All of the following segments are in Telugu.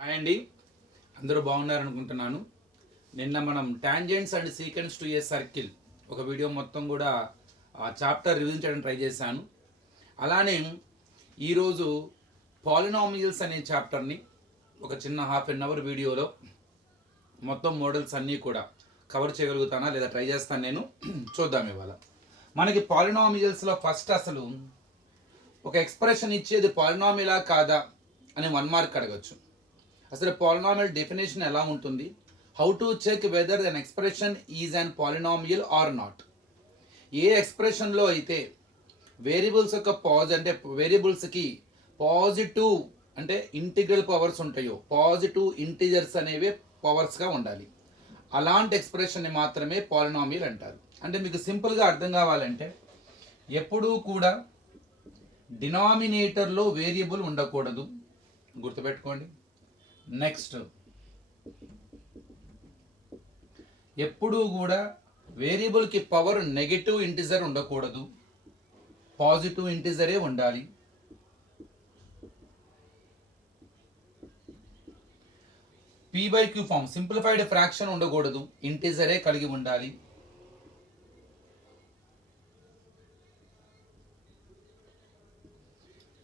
హాయ్ అండి, అందరూ బాగున్నారనుకుంటున్నాను. నిన్న మనం tangents and secants to a circle ఒక వీడియో మొత్తం కూడా ఆ చాప్టర్ రివిజన్ చేయడం ట్రై చేశాను. అలానే ఈరోజు పాలినామియల్స్ అనే చాప్టర్ని ఒక చిన్న హాఫ్ అన్ అవర్ వీడియోలో మొత్తం మోడల్స్ అన్నీ కూడా కవర్ చేయగలుగుతానా లేదా ట్రై చేస్తాను నేను. చూద్దాం ఇవాళ. మనకి పాలినామియల్స్లో ఫస్ట్ అసలు ఒక ఎక్స్ప్రెషన్ ఇచ్చేది పాలినామియలా కాదా అని 1 మార్క్ అడగచ్చు. అసలు పాలినామియల్ డెఫినేషన్ ఎలా ఉంటుంది, how to check whether an expression is an polynomial or not. ఏ ఎక్స్ప్రెషన్లో అయితే వేరియబుల్స్ యొక్క అంటే వేరియబుల్స్కి పాజిటివ్ అంటే ఇంటిగ్రల్ పవర్స్ ఉంటాయో, పాజిటివ్ ఇంటిజర్స్ అనేవి పవర్స్గా ఉండాలి. అలాంటి ఎక్స్ప్రెషన్ని మాత్రమే పాలినామియల్ అంటారు. అంటే మీకు సింపుల్గా అర్థం కావాలంటే ఎప్పుడూ కూడా డినామినేటర్లో వేరియబుల్ ఉండకూడదు, గుర్తుపెట్టుకోండి. నెక్స్ట్, ఎప్పుడూ కూడా వేరియబుల్కి పవర్ నెగటివ్ ఇంటిజర్ ఉండకూడదు, పాజిటివ్ ఇంటిజరే ఉండాలి. p/q ఫామ్ సింప్లిఫైడ్ ఫ్రాక్షన్ ఉండకూడదు, ఇంటిజరే కలిగి ఉండాలి.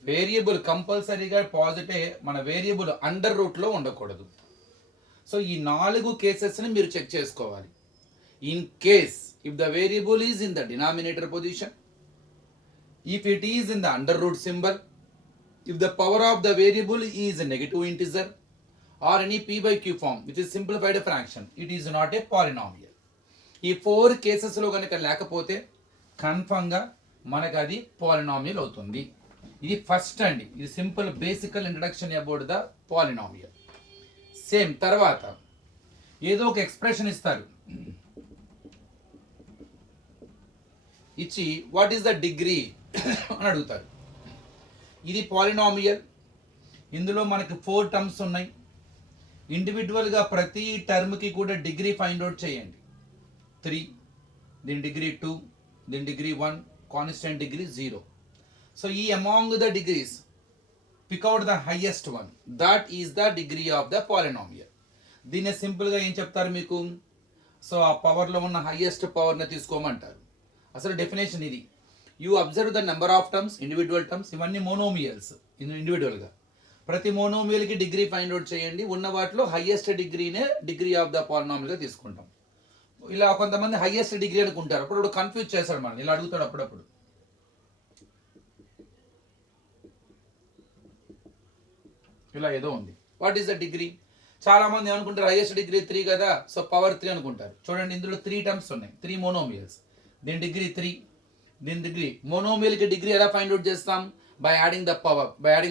వేరియబుల్ కంపల్సరీగా పాజిటివ్, మన వేరియబుల్ అండర్ రూట్లో ఉండకూడదు. సో ఈ 4 కేసెస్ని మీరు చెక్ చేసుకోవాలి. In case if the variable is in the denominator position, if it is in the under root symbol, if the power of the variable is negative integer or any p/q form which is simplified fraction, it is not a polynomial. ఈ 4 కేసెస్లో కనుక లేకపోతే కన్ఫర్మ్గా మనకు అది పాలినామియల్ అవుతుంది. ఇది ఫస్ట్ అండి, ఇది సింపుల్ బేసికల్ introduction about the polynomial. Same తర్వాత ఏదో ఒక ఎక్స్ప్రెషన్ ఇస్తారు, ఇచ్చి వాట్ ఈస్ ద డిగ్రీ అని అడుగుతారు. ఇది పాలినామియల్. ఇందులో మనకి 4 టర్మ్స్ ఉన్నాయి. ఇండివిజువల్గా ప్రతి టర్మ్కి కూడా డిగ్రీ ఫైండ్ అవుట్ చేయండి. 3, దీని డిగ్రీ 2, దీని డిగ్రీ 1, కాన్స్టెంట్ డిగ్రీ 0. సో ఈ among the degrees pick out the highest one, that is the degree of the polynomial. దీన్ని సింపుల్గా ఏం చెప్తారు మీకు, సో ఆ పవర్లో ఉన్న హైయెస్ట్ పవర్ని తీసుకోమంటారు. అసలు డెఫినేషన్ ఇది. You observe the number of terms, individual terms, ఇవన్నీ మోనోమియల్స్. ఇండివిజువల్గా ప్రతి మోనోమియల్కి డిగ్రీ ఫైండ్ అవుట్ చేయండి. ఉన్న వాటిలో హైయెస్ట్ డిగ్రీనే డిగ్రీ ఆఫ్ ద పాలినామియల్గా తీసుకుంటాం. ఇలా కొంతమంది హైయెస్ట్ డిగ్రీ అనుకుంటారు, అప్పుడు కన్ఫ్యూజ్ చేస్తాడు మనం, ఇలా అడుగుతాడు అప్పుడప్పుడు. ఇలా ఏదో ఉంది, వాట్ ఈస్ ద డిగ్రీ. చాలా మంది ఏమనుకుంటారు, హైయెస్ట్ డిగ్రీ 3 కదా, సో పవర్ 3 అనుకుంటారు. చూడండి, ఇందులో 3 టర్మ్స్ ఉన్నాయి, 3 మోనోమియల్స్. దీని డిగ్రీ 3, దీని డిగ్రీ. మోనోమియల్కి డిగ్రీ ఎలా ఫైండ్ అవుట్ చేస్తాం, by adding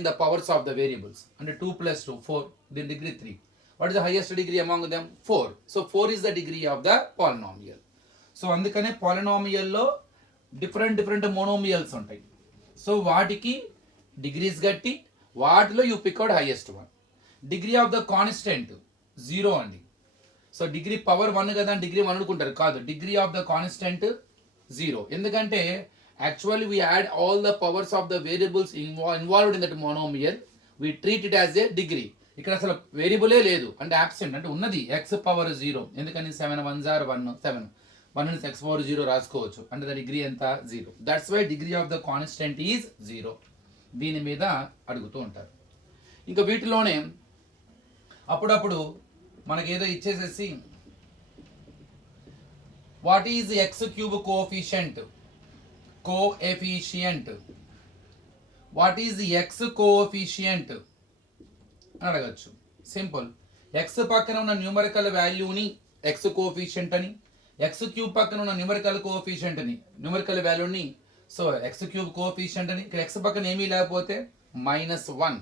the powers of the variables. అంటే 2 + 2 4, దీని degree 3. what is the highest degree among them? 4. so 4 is the degree of the polynomial. So అందుకనే పాలినామియల్లో డిఫరెంట్ మోనోమియల్స్ ఉంటాయి. సో వాటికి డిగ్రీస్ గట్టి వాటిలో you pick out highest one. Degree of the constant 0 అండి. సో డిగ్రీ పవర్ 1 కదా, డిగ్రీ 1 అనుకుంటారు, కాదు, డిగ్రీ ఆఫ్ ద కాన్స్టెంట్ 0. ఎందుకంటే actually we add all the powers of the variables involved in that monomial, we treat it as a degree. ఇక్కడ అసలు వేరియబులే లేదు అంటే absent, అంటే ఉన్నది x పవర్ 0. ఎందుకని 7 1s are 1, 7 1 x పవర్ 0 రాసుకోవచ్చు, అంటే ద డిగ్రీ ఎంత 0. That's why degree of the constant is 0. దీని మీద అడుగుతూ ఉంటారు. ఇంకా వీటిలోనే అప్పుడప్పుడు మనకేదో ఇచ్చేసేసి what is x³ coefficient, what is x coefficient అని అడగచ్చు. సింపుల్, x పక్కన ఉన్న న్యూమరికల్ వాల్యూని x కోఎఫిషియంట్ అని, x³ పక్కన ఉన్న న్యూమరికల్ కోఎఫిషియంట్ అని, న్యూమరికల్ వాల్యూని సో x³ కోఎఫిషియంట్ అని. ఇక్కడ x పక్కన ఏమీ లేకపోతే -1.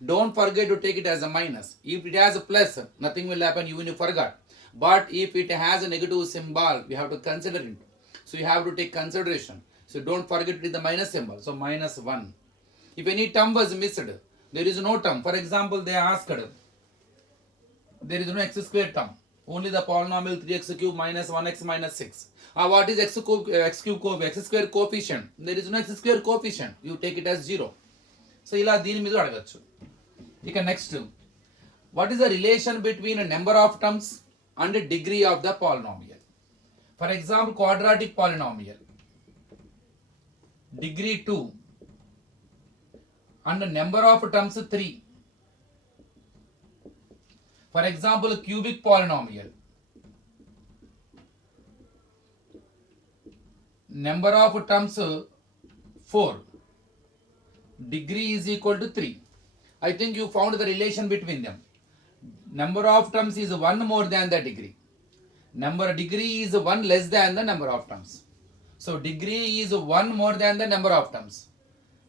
Don't forget to take it as a minus. If it has a plus, nothing will happen, you will forgot. But if it has a negative symbol, we have to consider it. So you have to take consideration. So don't forget to the minus symbol. So -1. If any term was missed, there is no term. For example, they asked, there is no x² term. Only the polynomial 3x³ minus 1x minus 6. What is x² coefficient? There is no x² coefficient. You take it as 0. So ఇలా దీని మీద అడగచ్చు. ఇక next what is the relation between a number of terms and a degree of the polynomial? For example, quadratic polynomial, degree 2 and the number of terms 3. For example, cubic polynomial, number of terms 4, degree is equal to 3. I think you found the relation between them. Number of terms is 1 more than the degree. Degree is 1 less than the number of terms. So degree is 1 more than the number of terms.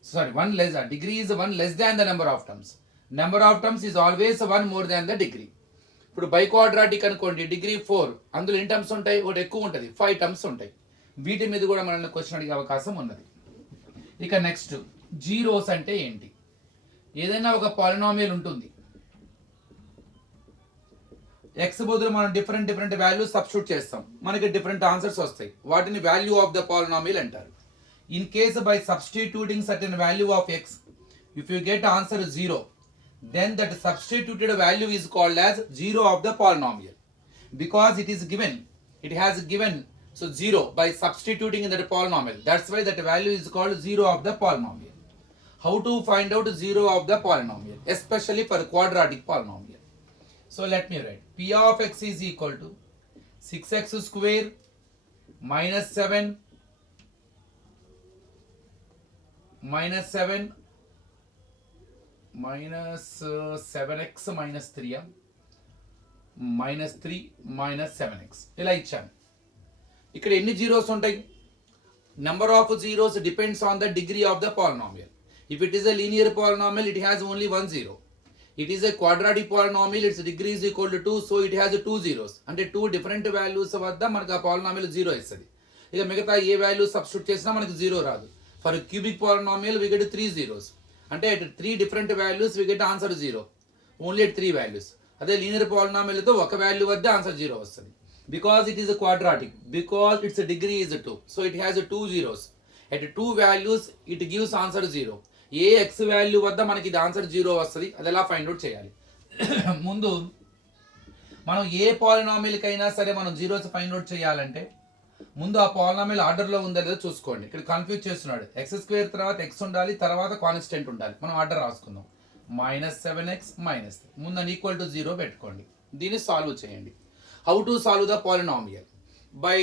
Sorry, 1 less. Degree is 1 less than the number of terms. Number of terms is always 1 more than the degree. ఇప్పుడు బై క్వాడ్రాటిక్ అనుకోండి, డిగ్రీ 4, అందులో ఎన్ని టర్మ్స్ ఉంటాయి? ఒకటి ఎక్కువ ఉంటుంది, 5 టర్మ్స్ ఉంటాయి. వీటి మీద కూడా మనల్ని క్వశ్చన్ అడిగే అవకాశం ఉన్నది. ఇక నెక్స్ట్, జీరోస్ అంటే ఏంటి? ఏదైనా ఒక పాలినామియల్ ఉంటుంది, ఎక్స్ బదులు మనం డిఫరెంట్ వాల్యూస్ సబ్స్టిట్యూట్ చేస్తాం, మనకి డిఫరెంట్ ఆన్సర్స్ వస్తాయి. వాటిని వాల్యూ ఆఫ్ ద పాలినామియల్ అంటారు. In case by substituting certain value of X, if you get answer 0, then that substituted value is called as 0 of the polynomial, because it is given, it has given, so 0 by substituting in that polynomial. That's why that value is called 0 of the polynomial. How to find out 0 of the polynomial, especially for quadratic polynomial? So let me write, p of x is equal to 6x square minus 7 minus 7x minus 3 minus 3 minus 7x ఇలా ఇచ్చాను. ఇక్కడ ఎన్ని జీరోస్ ఉంటాయి? Number of zeros depends on the degree of the polynomial. If it is a linear polynomial, it has only 1 zero. It is a quadratic polynomial, it's degree is equal to 2, so it has 2 zeros. అంటే 2 డిఫరెంట్ వాల్యూస్ వద్ద మనకు ఆ పాలినామియల్ 0 ఇస్తుంది. ఇక మిగతా ఏ వాల్యూ సబ్స్టిట్యూట్ చేసినా మనకు 0 రాదు. For cubic polynomial we get 3 zeros. అంటే at 3 different values we get answer 0. Only at 3 values. అదే లీనియర్ పాలినామియల్ తో ఒక వాల్యూ వద్ద ఆన్సర్ 0 వస్తుంది. Because it is a quadratic, because its degree is 2, so it has 2 zeros. At 2 values it gives answer 0. A x value వద్ద మనకి ఇది ఆన్సర్ 0 వస్తుంది, అది ఎలా ఫైండ్ అవుట్ చేయాలి? ముందు మనం ఏ పాలినామియల్ కైనా సరే మనం జీరోస్ ఫైండ్ అవుట్ చేయాలంటే ముందు ఆ పాలినామియల్ ఆర్డర్లో ఉందో లేదో చూసుకోండి. ఇక్కడ కన్ఫ్యూజ్ చేస్తున్నాడు, ఎక్స్ స్క్వేర్ తర్వాత ఎక్స్ ఉండాలి, తర్వాత కాన్స్టెంట్ ఉండాలి. మనం ఆర్డర్ రాసుకుందాం, -7x -3, ముందు ఈక్వల్ టు 0 పెట్టుకోండి. దీన్ని సాల్వ్ చేయండి. How to solve the polynomial? By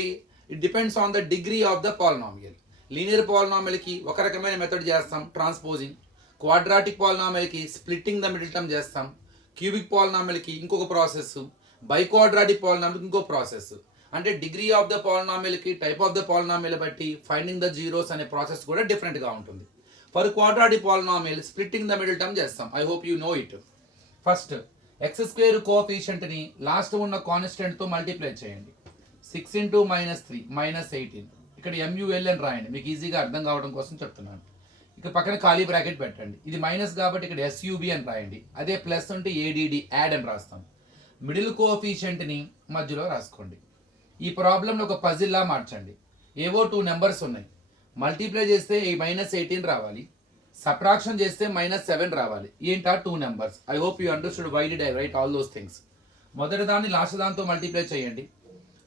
it depends on the degree of the polynomial. Linear పాలినామియల్కి ఒక రకమైన మెథడ్ చేస్తాం, ట్రాన్స్పోజింగ్. క్వాడ్రాటిక్ పాలినామియల్కి స్ప్లిట్టింగ్ ద మిడిల్ టర్మ్ చేస్తాం. క్యూబిక్ పాలినామియల్కి ఇంకొక ప్రాసెస్, బై క్వాడ్రాటిక్ పాలినామియల్కి ఇంకో ప్రాసెస్. అంటే డిగ్రీ ఆఫ్ ద పాలినామియల్కి టైప్ ఆఫ్ ద పాలినామియల్ బట్టి ఫైండింగ్ ద జీరోస్ అనే ప్రాసెస్ కూడా డిఫరెంట్గా ఉంటుంది. For quadratic polynomial splitting the middle term చేస్తాం. I hope you know it. First x square కోఎఫిషియంట్ని లాస్ట్ ఉన్న కాన్స్టెంట్తో మల్టిప్లై చేయండి. 6 × -3 -18. ఇక్కడ MUL అని రాయండి, మీకు ఈజీగా అర్థం కావడం కోసం చెప్తున్నాను. ఇక పక్కన ఖాళీ బ్రాకెట్ పెట్టండి. ఇది మైనస్ కాబట్టి ఇక్కడ SUB అని రాయండి. అదే ప్లస్ ఉంటే ADD యాడ్ అని రాస్తాం. మిడిల్ కోఎఫిషియంట్ని మధ్యలో రాసుకోండి. ఈ ప్రాబ్లంలో ఒక పజిల్లా మార్చండి. ఏవో 2 నెంబర్స్ ఉన్నాయి, మల్టిప్లై చేస్తే -18 రావాలి, సబ్ట్రాక్షన్ చేస్తే -7 రావాలి. ఏంటా 2 numbers? I hope you understood why did I write all those things. మొదటి దాన్ని లాస్ట్ దాంతో మల్టిప్లై చేయండి,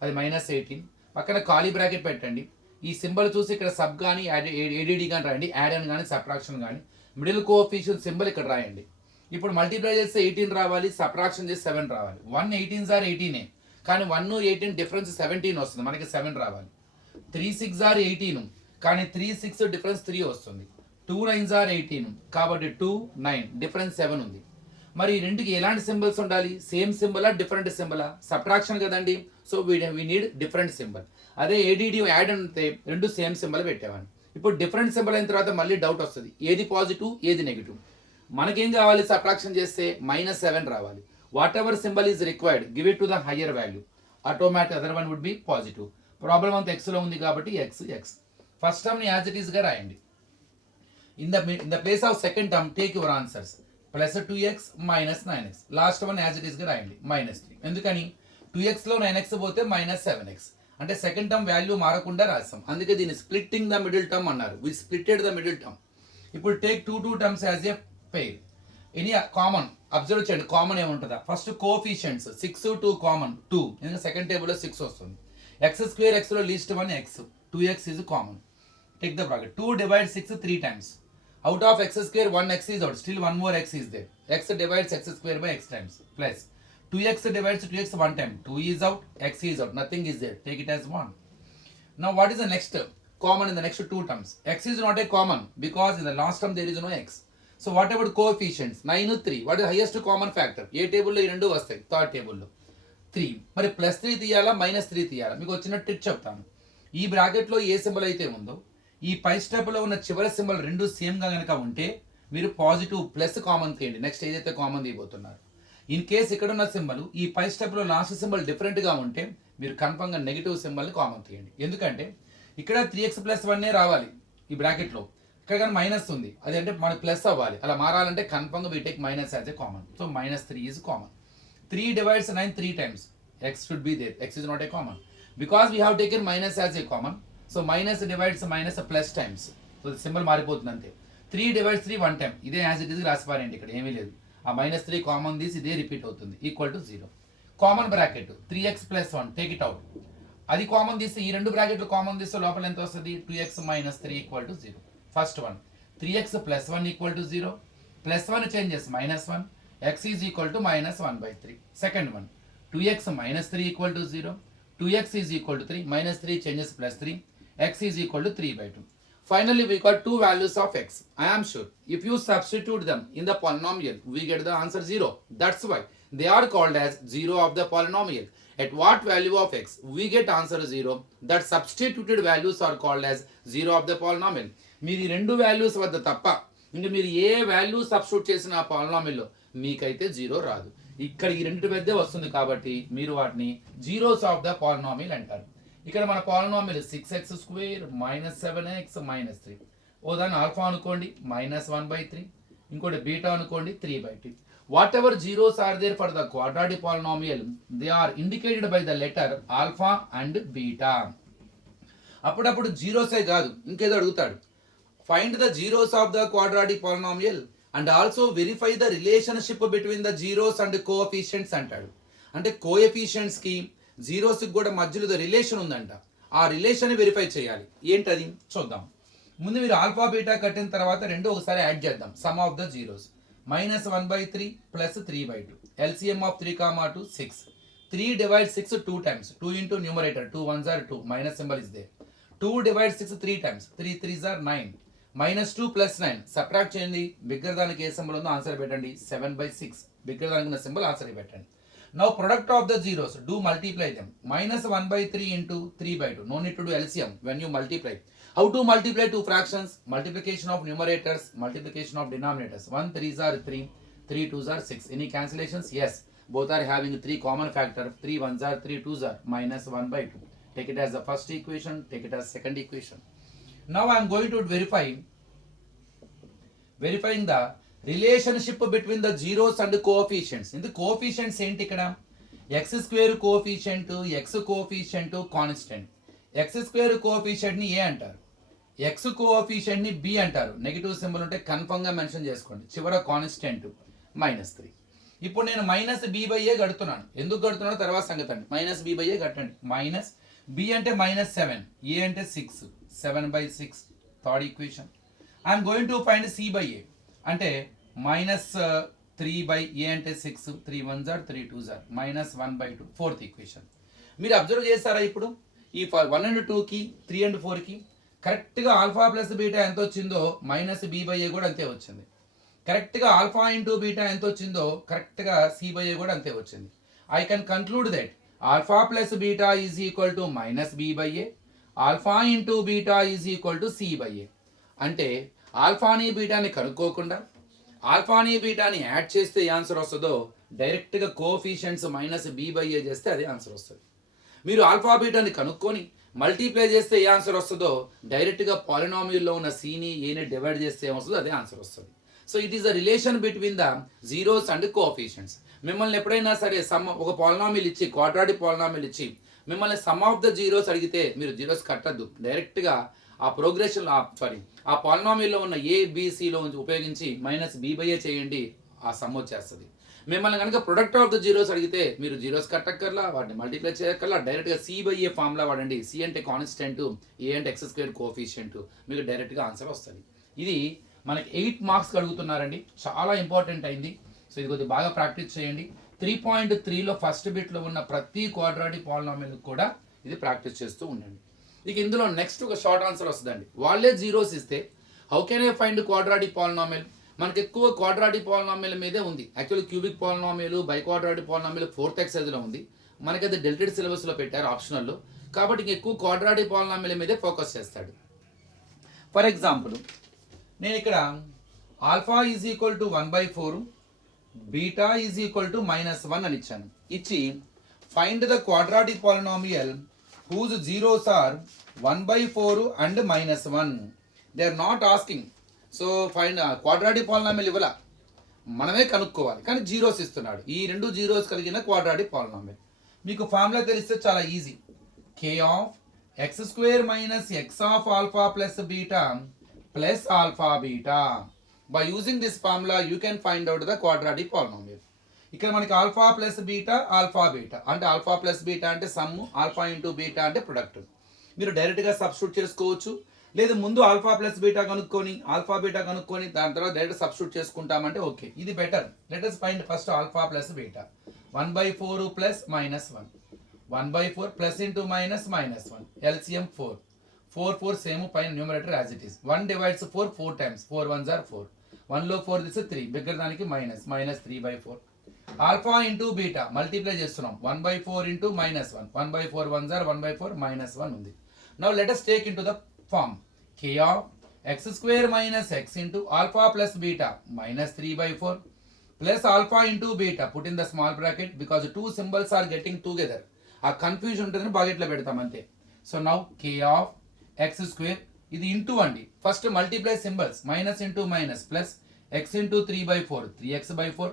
అది -18. పక్కన ఖాళీ బ్రాకెట్ పెట్టండి. ఈ సింబల్ చూసి ఇక్కడ సబ్ కానీ ADD కానీ రాయండి, యాడ్ అని కానీ సబ్ట్రాక్షన్ కానీ. మిడిల్ కోఎఫిషియంట్ సింబల్ ఇక్కడ రాయండి. ఇప్పుడు మల్టిప్లై చేస్తే 18 రావాలి, సబ్ట్రాక్షన్ చేస్తే 7 రావాలి. 1 18s are 18, కానీ 1 18 డిఫరెన్స్ 17 వస్తుంది, మనకి 7 రావాలి. 3 6s are 18, కానీ 3 6 డిఫరెన్స్ 3 వస్తుంది. 2 9s are 18, కాబట్టి 2 9 డిఫరెన్స్ 7 ఉంది. మరి ఈ రెండుకి ఎలాంటి సింబల్స్ ఉండాలి? సేమ్ సింబలా డిఫరెంట్ సింబలా? సబ్ట్రాక్షన్ కదండి, so we need different symbol. అదే ADD యాడ్ అంటే రెండు సేమ్ సింబల్ పెట్టేవాడిని. ఇప్పుడు డిఫరెంట్ సింబల్ అయిన తర్వాత మళ్ళీ డౌట్ వస్తుంది, ఏది పాజిటివ్ ఏది నెగిటివ్. మనకేం కావాలి? సబ్ట్రాక్షన్ చేస్తే -7 రావాలి. Whatever symbol is required, give it to the higher value. Automatic other one would be positive. Problem అంతా ఎక్స్లో ఉంది కాబట్టి ఎక్స్. ఫస్ట్ టర్మ్ని యాజ్ ఇట్ ఈస్గా రాయండి. In the place of second term take your answers. +2x -9x. Last one as it ఈస్గా రాయండి, -3. ఎందుకని? 2x లో 9x పోతే -7x. అంటే సెకండ్ టర్మ్ వాల్యూ మారకుండా రాస్తాం, అందుకే దీన్ని స్ప్లిట్టింగ్ ద మిడిల్ టర్మ్ అన్నారు. We splitted the middle term. ఇప్పుడు take 2 terms as a pair. Any common observe చేయండి కామన్ ఏముంటుందా. ఫస్ట్ కోఫిషియంట్స్ 6 2 కామన్ 2, ఎందుకంటే సెకండ్ టేబుల్లో 6 వస్తుంది. ఎక్స్ స్క్వేర్ ఎక్స్లో least one x, 2x is common. Take the bracket 2 divide 6 3 times. Out of x square 1x is out, still one more x is there. X divides x square by x times plus 2x divides 2x one time, 2 is out, x is out, nothing is there, take it as 1. Now what is the next common in the next two terms? X is not a common because in the last term there is no x. So what about coefficients? 9 3, what is the highest common factor? ఏ టేబుల్లో ఈ రెండు వస్తాయి, థర్డ్ టేబుల్లో 3. మరి ప్లస్ 3 తీయాలా మైనస్ 3 తీయాలా? మీకు వచ్చిన ట్రిక్ చెప్తాను. ఈ బ్రాకెట్లో ఏ సింబల్ అయితే ఉందో ఈ పై స్టెప్లో ఉన్న చివరి సింబల్ రెండు సేమ్గా కనుక ఉంటే మీరు పాజిటివ్ ప్లస్ కామన్ తీయండి, నెక్స్ట్ ఏదైతే కామన్ తీయబోతున్నారు. ఇన్ కేస్ ఇక్కడ ఉన్న సింబల్ ఈ పై స్టెప్లో లాస్ట్ సింబల్ డిఫరెంట్గా ఉంటే మీరు కన్ఫర్మ్గా నెగిటివ్ సింబల్ని కామన్ తీయండి. ఎందుకంటే ఇక్కడ 3x + 1 రావాలి ఈ బ్రాకెట్లో, ఇక్కడ కానీ మైనస్ ఉంది, అది అంటే మనకి ప్లస్ అవ్వాలి. అలా మారాలంటే కన్ఫర్మ్గా we take minus as a common. So -3 is common. 3 divides 9 3 times, x should be there, x is not a common because we have taken minus as a common. So minus divides minus plus times, so the symbol మారిపోతుంది అంతే. 3 divides 3 one time, ఇదే యాజ్ ఇట్ ఈస్ రాసిపారండి, ఇక్కడ ఏమీ లేదు. ఆ -3 కామన్ తీసి ఇదే రిపీట్ అవుతుంది, equal to 0. Common bracket 3x + 1, take it out. అది కామన్ తీస్తే ఈ రెండు బ్రాకెట్లు కామన్ తీస్తే లోపల ఎంత వస్తుంది, 2x - 3 = 0. First one 3x + 1 = 0, +1 changes -1, x is equal to -1/3. Second one 2x - 3 = 0, 2x is equal to 3, -3 changes +3, x is equal to 3/2. Finally, we got two values of x. I am sure if you substitute them in the polynomial, we get the answer 0. That's why they are called as 0 of the polynomial. At what value of x we get answer 0, that substituted values are called as 0 of the polynomial. మీరు ఈ రెండు వాల్యూస్ వద్ద తప్ప ఇంకా మీరు ఏ వాల్యూ సబ్స్టిట్యూట్ చేసిన ఆ పాలినామిల్లో మీకైతే 0 రాదు. ఇక్కడ ఈ రెండింటి మధ్య వస్తుంది కాబట్టి మీరు వాటిని జీరోస్ ఆఫ్ ద పాలినామిల్ అంటారు. ఇక్కడ మన పాలినామిల్ 6x² - 7x - 3. ఓ దాన్ని ఆల్ఫా అనుకోండి -1/3, ఇంకోటి బీటా అనుకోండి 3/2. Whatever zeros are there for the quadratic polynomial, they are indicated by the letter alpha and beta. అప్పుడప్పుడు జీరోసే కాదు ఇంకేదో అడుగుతాడు, find the zeros of the quadratic polynomial and also verify the relationship between the zeros and coefficients అంటాడు. అంటే కోఎఫిషియెంట్స్కి జీరోస్కి కూడా మధ్యలో రిలేషన్ ఉందంట, ఆ రిలేషన్ వెరిఫై చేయాలి. ఏంటది చూద్దాం. ముందు మీరు ఆల్ఫా బీటా కట్టిన తర్వాత రెండు ఒకసారి యాడ్ చేద్దాం. Some of the zeros -1/3 + 3/2, LCM of 3, 2 6. 3 divides 6 2 times, 2 into numerator, 2 1s are 2, minus symbol is there. 2 divides 6 3 times, 3 3s are 9, -2 + 9. Subtract చేయండి, బిగ్గర్ దానికి ఏ సింబల్ ఉందో ఆన్సర్ పెట్టండి. 7/6 బిగ్గర్ దానికి ఉన్న సింబల్ ఆన్సర్ పెట్టండి. Now product of the zeros, do multiply them. -1/3 into 3/2. No need to do LCM when you multiply. How to multiply two fractions? Multiplication of numerators, multiplication of denominators. 1 3s are 3, 3 2s are 6. Any cancellations? Yes. Both are having 3 common factor. 3 1s are 3 2s are -1/2. Take it as the first equation, take it as second equation. Now I am going to verifying the relationship between the zeros and coefficients. ఇది కోఎఫిషియెంట్స్ ఏంటి ఇక్కడ? x² coefficient, x coefficient constant. x² కోఎఫిషియెంట్ని ఏ అంటారు, x కోఎఫిషియెంట్ని బి అంటారు. నెగిటివ్ సింబల్ ఉంటే కన్ఫర్మ్గా మెన్షన్ చేసుకోండి. చివర కాన్స్టెంట్ -3. ఇప్పుడు నేను -b/a కడుతున్నాను. ఎందుకు కడుతున్నానో తర్వాత సంగతి అండి. -b/a కట్టండి. -b అంటే -7, a అంటే 6, 7/6 third equation. I'm going to find c/a అంటే -3/a అంటే 6, 3 1s are 3 2s are -1/2 fourth equation. మీరు అబ్జర్వ్ చేస్తారా ఇప్పుడు ఈ 1 and 2కి 3 and 4కి కరెక్ట్గా ఆల్ఫా ప్లస్ బీటా ఎంత వచ్చిందో -b/a కూడా అంతే వచ్చింది. కరెక్ట్గా ఆల్ఫా ఇంటూ బీటా ఎంత వచ్చిందో కరెక్ట్గా c/a కూడా అంతే వచ్చింది. I can conclude that alpha plus beta is equal to -b/a, alpha into beta is equal to c/a. అంటే ఆల్ఫాని బీటాని కనుక్కోకుండా ఆల్ఫాని బీటాని యాడ్ చేస్తే ఏ ఆన్సర్ వస్తుందో డైరెక్ట్గా కోఎఫిషియెంట్స్ -b/a చేస్తే అదే ఆన్సర్ వస్తుంది. మీరు ఆల్ఫా బీటాని కనుక్కొని మల్టీప్లై చేస్తే ఏ ఆన్సర్ వస్తుందో డైరెక్ట్గా పాలినామియల్లో ఉన్న సిని ఏని డివైడ్ చేస్తే ఏమొస్తుందో అదే ఆన్సర్ వస్తుంది. So it is the relation between the zeros and coefficients. మిమ్మల్ని ఎప్పుడైనా సరే ఒక పాలినామియల్ ఇచ్చి, క్వాడ్రాటిక్ పాలినామియల్ ఇచ్చి మిమ్మల్ని సమ్ ఆఫ్ ద జీరోస్ అడిగితే మీరు జీరోస్ కట్టద్దు, డైరెక్ట్గా ఆ ప్రోగ్రెషన్ ఆ పాలినామియల్లో ఉన్న ఏబిసిలో ఉపయోగించి -b/a చేయండి, ఆ సమ్ వచ్చేస్తుంది. మిమ్మల్ని కనుక ప్రొడక్ట్ ఆఫ్ ద జీరోస్ అడిగితే మీరు జీరోస్ కట్టక్కర్లా, వాటిని మల్టిప్లై చేయక్కర్లా, డైరెక్ట్గా C/A ఫార్ములా వాడండి. C అంటే కాన్స్టెంట్, A అంటే x² కోఎఫిషియంట్, మీకు డైరెక్ట్గా ఆన్సర్ వస్తుంది. ఇది మనకి 8 మార్క్స్ అడుగుతున్నారండి, చాలా ఇంపార్టెంట్ అయింది. సో ఇది కొద్దిగా బాగా ప్రాక్టీస్ చేయండి. 3.3లో ఫస్ట్ బిట్లో ఉన్న ప్రతి క్వాడ్రాటిక్ పాలినామియల్ కూడా ఇది ప్రాక్టీస్ చేస్తూ ఉండండి. ఇక ఇందులో నెక్స్ట్ ఒక షార్ట్ ఆన్సర్ వస్తుందండి. వాళ్ళే జీరోస్ ఇస్తే how can I find quadratic polynomial? మనకి ఎక్కువ క్వాడ్రాటిక్ పాలినామియల్ మీదే ఉంది. Actually cubic polynomial, by quadratic polynomial 4th ఎక్సైజ్లో ఉంది. మనకి అది డెల్టెడ్ సిలబస్లో పెట్టారు ఆప్షనల్లో. కాబట్టి ఇంక ఎక్కువ క్వాడ్రాటిక్ పాలినామియల్ మీదే ఫోకస్ చేస్తాడు. ఫర్ ఎగ్జాంపుల్ నేను ఇక్కడ alpha is equal to 1/4, beta is equal to -1 అని ఇచ్చాను. ఇచ్చి find the quadratic polynomial whose zeros are 1/4 and -1. They are not asking. So find quadratic polynomial ఇవ్వాల, మనమే కనుక్కోవాలి. కానీ జీరోస్ ఇస్తున్నాడు. ఈ రెండు జీరోస్ కలిగిన క్వాడ్రాటిక్ పాలినామియల్. మీకు ఫార్ములా తెలిస్తే చాలా easy. k of x² - x of alpha plus beta plus alpha beta. By using this formula you can find out the quadratic polynomial. ఇక్కడ మనకి alpha plus beta, alpha beta అంటే ఆల్ఫా ప్లస్ బీటా అంటే సమ్, ఆల్ఫా ఇంటూ బీటా అంటే ప్రొడక్ట్. మీరు డైరెక్ట్గా సబ్స్టిట్యూట్ చేసుకోవచ్చు, లేదు ముందు ఆల్ఫా ప్లస్ బీటా కనుక్కొని ఆల్ఫా బీటా కనుక్కొని దాని తర్వాత డైరెక్ట్ సబ్స్టిట్యూట్ చేసుకుంటామంటే ఓకే, ఇది better. Let us find first alpha plus beta. 1/4 plus -1, 1/4 plus into -1, LCM 4, 4 same పైన numerator as it is. 1 divides 4 4 times, 4 1s are 4, 1లో 4 తీస్తే 3, బిగ్గర దానికి -3/4. ఆల్ఫా ఇంటూ బీటా మల్టిప్లై చేస్తున్నాం. 1/4 ఇంటూ -1, 1/4 1s are 1/4 -1 ఉంది. Now let us take into the form k of x² - x into alpha plus beta -3/4 plus alpha into beta, put in the small bracket because two symbols are getting together. ఆ కన్ఫ్యూజన్ ఉంటుందని బాగా పెడతాం అంతే. So now k of x², ఇది ఇంటూ అండి. First multiply symbols, minus into minus plus x into 3/4, 3x/4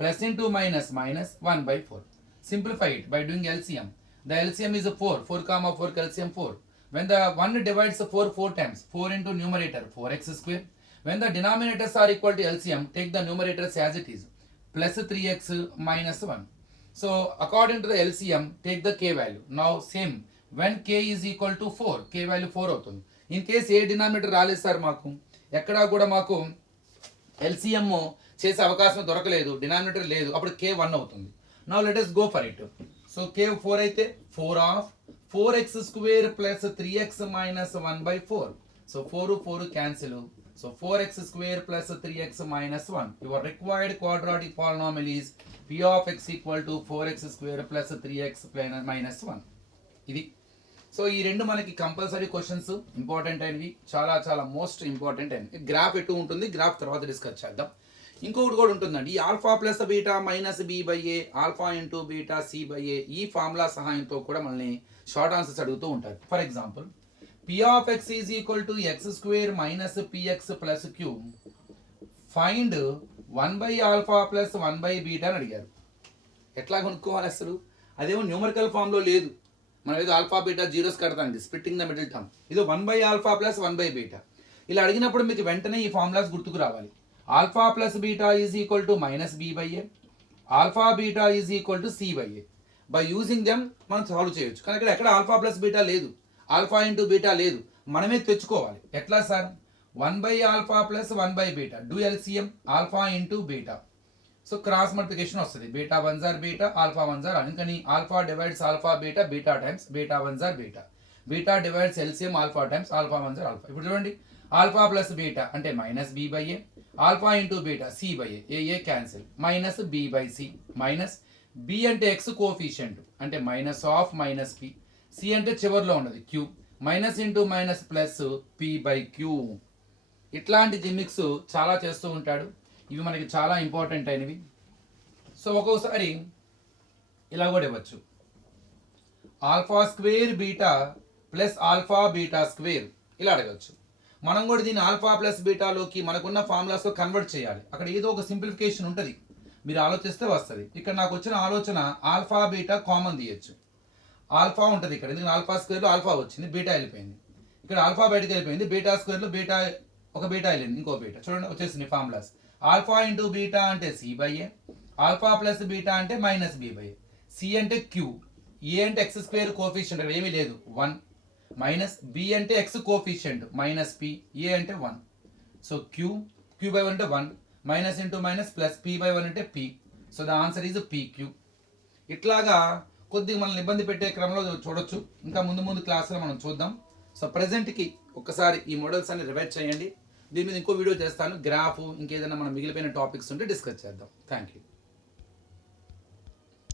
plus into minus -1/4. Simplify it by doing LCM. The LCM is 4, 4, 4 LCM 4. When the 1 divides 4 times, 4 into numerator 4x². When the denominators are equal to LCM, take the numerators as it is, plus 3x -1. So according to the LCM, take the k value. Now same, when k is equal to 4, k value 4 అవుతుంది. ఇన్ కేస్ ఏ డినామినేటర్ రాలేదు సార్, మాకు ఎక్కడా కూడా మాకు LCM చేసే అవకాశం దొరకలేదు, డినామినేటర్ లేదు, అప్పుడు k 1 అవుతుంది. Now let us go for it. So k 4 అయితే 4 of 4x² plus 3x minus 1/4. So 4 cancel. So 4x² plus 3x minus 1. Your required quadratic polynomial is p of x equal to 4x² plus 3x minus 1. ఇది. సో ఈ రెండు మనకి కంపల్సరీ క్వశ్చన్స్, ఇంపార్టెంట్ అయినవి, చాలా చాలా మోస్ట్ ఇంపార్టెంట్ అయినవి. గ్రాఫ్ ఎటు ఉంటుంది, గ్రాఫ్ తర్వాత డిస్కస్ చేద్దాం. ఇంకొకటి కూడా ఉంటుందండి, ఈ alpha plus beta -b/a, alpha into beta c/a, ఈ ఫార్ములా సహాయంతో కూడా మనల్ని షార్ట్ ఆన్సర్స్ అడుగుతూ ఉంటారు. For example p of x is equal to x² - px plus q, find alpha plus beta అని అడిగారు. ఎట్లా కొనుక్కోవాలి అసలు? అదేమో న్యూమరికల్ ఫామ్లో లేదు. మనం ఏదో ఆల్ఫా బీటా జీరోస్ కడతాండి, స్ప్లిట్టింగ్ ద మిడిల్ టర్మ్. ఇదో 1/ఆల్ఫా ప్లస్ 1/బీటా. ఇలా అడిగినప్పుడు మీకు వెంటనే ఈ ఫార్ములాస్ గుర్తుకు రావాలి. Alpha plus beta is equal to -b/a, alpha beta is equal to c/a. By using them మనం సాల్వ్ చేయొచ్చు. కానీ ఇక్కడ ఎక్కడ ఆల్ఫా ప్లస్ బీటా లేదు, ఆల్ఫా ఇంటూ బీటా లేదు, మనమే తెచ్చుకోవాలి. ఎట్లా sir? Alpha plus beta, do LCM alpha into beta. So cross multiplication వస్తుంది. Beta 1s are beta, alpha 1s are. అందుకని alpha divides alpha beta, beta times beta 1s are beta. Beta divides LCM alpha times alpha 1s are alpha. ఇప్పుడు చూడండి, ఆల్ఫా ప్లస్ బీటా అంటే -b/a, alpha into beta c/a, ఏ క్యాన్సిల్, -b/c, మైనస్ b అంటే x కోఫిషియంట్ అంటే -p, c అంటే చివరిలో ఉన్నది q, minus into minus plus p/q. ఇట్లాంటి జిమిక్స్ చాలా చేస్తూ ఉంటాడు. ఇవి మనకి చాలా ఇంపార్టెంట్ అయినవి. సో ఒక్కొక్కసారి ఇలా కూడా ఇవ్వచ్చు, alpha square beta plus alpha beta square, ఇలా అడగచ్చు. మనం కూడా దీన్ని ఆల్ఫా ప్లస్ బీటాలోకి మనకున్న ఫార్ములాస్తో కన్వర్ట్ చేయాలి. అక్కడ ఏదో ఒక సింప్లిఫికేషన్ ఉంటుంది, మీరు ఆలోచిస్తే వస్తుంది. ఇక్కడ నాకు వచ్చిన ఆలోచన ఆల్ఫా బీటా కామన్ తీయచ్చు. ఆల్ఫా ఉంటుంది ఇక్కడ, ఎందుకంటే ఆల్ఫా స్క్వేర్లో ఆల్ఫా వచ్చింది, బీటా వెళ్ళిపోయింది. ఇక్కడ ఆల్ఫా బయటకు వెళ్ళిపోయింది, బీటా స్క్వేర్లో బీటా ఒక బీటా వెళ్ళింది, ఇంకో బీటా. చూడండి వచ్చేసింది ఫార్ములాస్. ఆల్ఫా ఇంటూ బీటా అంటే c/a, ఆల్ఫా ప్లస్ బీటా అంటే మైనస్ బి బై సి అంటే క్యూ, ఏ అంటే ఎక్స్ స్క్వేర్ కోఫిషియంట్ అక్కడ ఏమీ లేదు 1 మైనస్ బి అంటే ఎక్స్ కోఫిషియంట్ మైనస్ పి, ఏ అంటే 1. సో క్యూ బై 1 అంటే 1 minus into minus plus P by 1 అంటే P. So the answer is PQ. ఇట్లాగా కొద్దిగా మనల్ని ఇబ్బంది పెట్టే క్రమంలో చూడొచ్చు. ఇంకా ముందు ముందు క్లాసులో మనం చూద్దాం. సో ప్రజెంట్కి ఒక్కసారి ఈ మోడల్స్ అన్ని రివైజ్ చేయండి. దీని మీద ఇంకో వీడియో చేస్తాను. గ్రాఫ్ ఇంకేదైనా మనం మిగిలిపోయిన టాపిక్స్ ఉంటే డిస్కస్ చేద్దాం. Thank you.